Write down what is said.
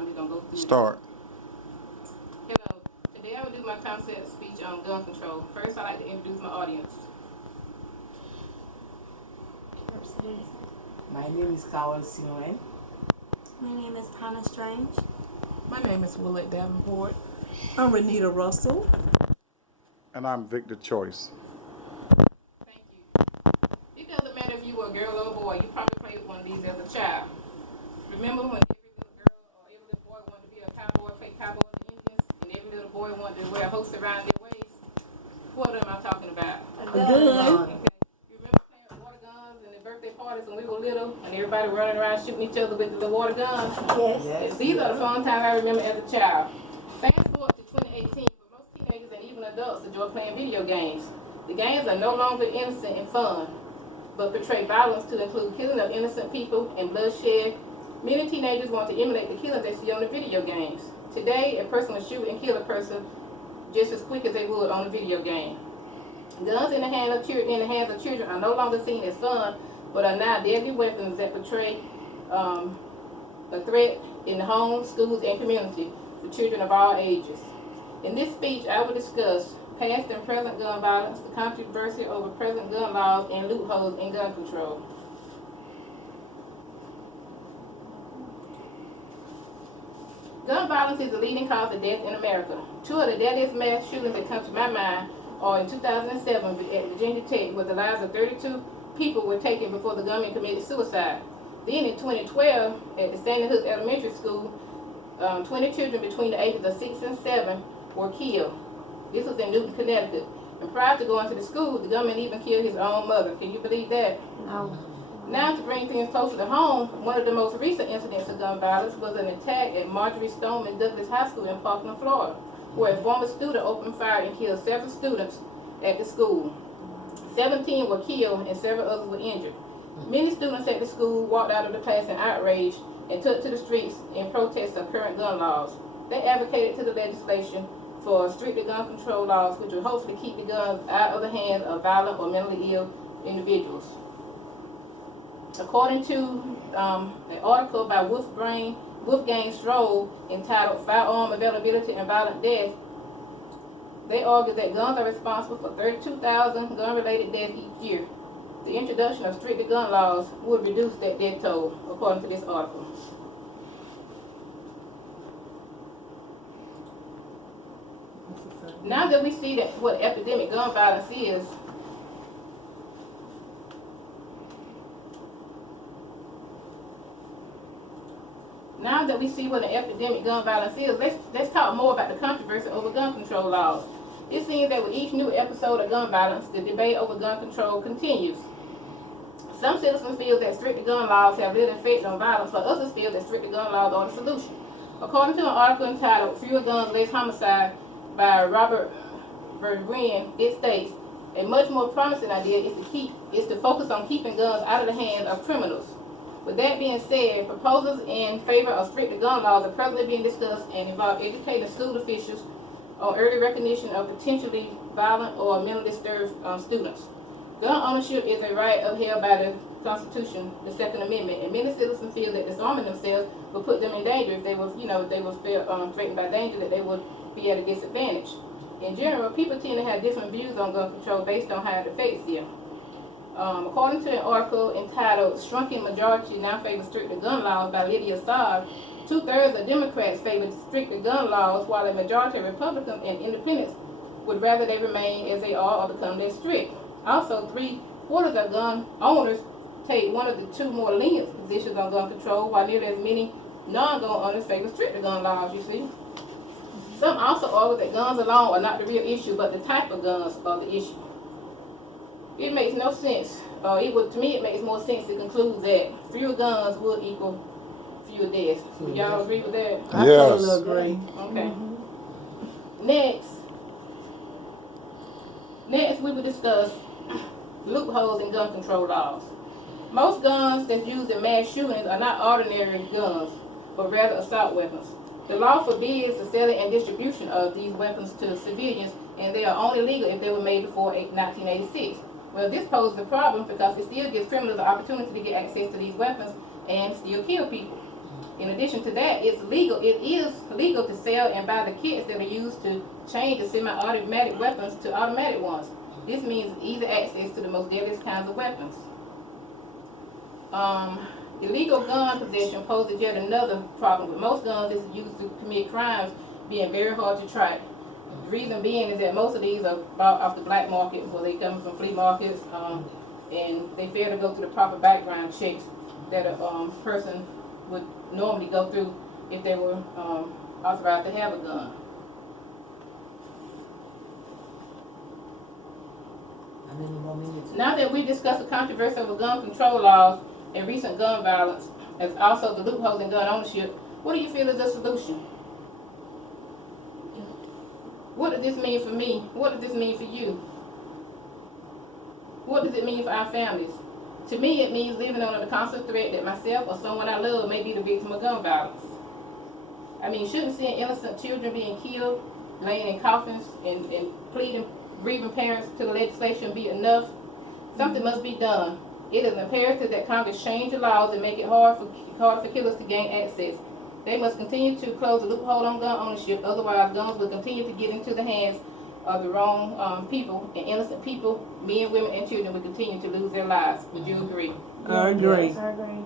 I'm just going to go through Start. it. Hello. Today I will do my concept speech on gun control. First, I'd like to introduce my audience. My name is Kawal Sinoen. My name is Tana Strange. My name is Willette Davenport. I'm Renita Russell. And I'm Victor Choice. Thank you. It doesn't matter if you were a girl or a boy. You probably played with one of these as a child. Remember when every little girl or every little boy wanted to be a cowboy, play cowboy in the Indians, and every little boy wanted to wear a host around their waist? What am I talking about? A gun. Okay. You remember playing with water guns and the birthday parties when we were little, and everybody running around shooting each other with the water guns? Yes. These are the fun times I remember as a child. Fast forward to 2018, for most teenagers and even adults enjoy playing video games. The games are no longer innocent and fun, but portray violence to include killing of innocent people and bloodshed. Many teenagers want to emulate the killings they see on the video games. Today, a person will shoot and kill a person just as quick as they would on a video game. Guns in the hands of children are no longer seen as fun, but are now deadly weapons that portray a threat in the home, schools, and community to children of all ages. In this speech, I will discuss past and present gun violence, the controversy over present gun laws, and loopholes in gun control. Gun violence is the leading cause of death in America. Two of the deadliest mass shootings that come to my mind are in 2007 at Virginia Tech, where the lives of 32 people were taken before the gunman committed suicide. Then in 2012, at the Sandy Hook Elementary School, 20 children between the ages of 6 and 7 were killed. This was in Newton, Connecticut. And prior to going to the school, the gunman even killed his own mother. Can you believe that? No. Now, to bring things closer to home, one of the most recent incidents of gun violence was an attack at Marjorie Stoneman Douglas High School in Parkland, Florida, where a former student opened fire and killed several students at the school. 17 were killed and several others were injured. Many students at the school walked out of the class in outrage and took to the streets in protest of current gun laws. They advocated to the legislation for stricter gun control laws, which would hopefully keep the guns out of the hands of violent or mentally ill individuals. According to an article by Wolfgang Stroll entitled Firearm Availability and Violent Death, they argue that guns are responsible for 32,000 gun-related deaths each year. The introduction of stricter gun laws would reduce that death toll, according to this article. Now that we see that what epidemic gun violence is, let's talk more about the controversy over gun control laws. It seems that with each new episode of gun violence, the debate over gun control continues. Some citizens feel that stricter gun laws have little effect on violence, while others feel that stricter gun laws are the solution. According to an article entitled Fewer Guns, Less Homicide by Robert Verguin, it states, a much more promising idea is to focus on keeping guns out of the hands of criminals. With that being said, proposals in favor of stricter gun laws are presently being discussed and involve educating school officials on early recognition of potentially violent or mentally disturbed students. Gun ownership is a right upheld by the Constitution, the Second Amendment, and many citizens feel that disarming themselves will put them in danger if they were, threatened by danger, that they would be at a disadvantage. In general, people tend to have different views on gun control based on how it affects them. According to an article entitled Shrunken Majority Now Favor Stricter Gun Laws by Lydia Saab, 2/3 of Democrats favor stricter gun laws, while a majority of Republicans and Independents would rather they remain as they are or become less strict. Also, 3/4 of gun owners take one of the two more lenient positions on gun control, while nearly as many non-gun owners favor stricter gun laws, you see. Some also argue that guns alone are not the real issue, but the type of guns are the issue. It makes no sense. To me, it makes more sense to conclude that fewer guns would equal fewer deaths. Do y'all agree with that? I Yes. totally agree. Okay. Next, we will discuss loopholes in gun control laws. Most guns that's used in mass shootings are not ordinary guns, but rather assault weapons. The law forbids the selling and distribution of these weapons to civilians, and they are only legal if they were made before 1986. Well, this poses a problem because it still gives criminals the opportunity to get access to these weapons and still kill people. In addition to that, it is legal to sell and buy the kits that are used to change the semi-automatic weapons to automatic ones. This means easy access to the most deadliest kinds of weapons. Illegal gun possession poses yet another problem. With most guns, this is used to commit crimes, being very hard to track. The reason being is that most of these are bought off the black market, where they come from flea markets, and they fail to go through the proper background checks that a person would normally go through if they were authorized to have a gun. How many more minutes? Now that we discussed the controversy over gun control laws and recent gun violence, as also the loopholes in gun ownership, what do you feel is the solution? What does this mean for me? What does this mean for you? What does it mean for our families? To me, it means living under the constant threat that myself or someone I love may be the victim of gun violence. I mean, shouldn't seeing innocent children being killed, laying in coffins, and pleading grieving parents to the legislation be enough? Something must be done. It is imperative that Congress change the laws and make it harder for killers to gain access. They must continue to close the loophole on gun ownership, otherwise guns will continue to get into the hands of the wrong people, and innocent people, men, women, and children will continue to lose their lives. Would you agree? I agree. I agree.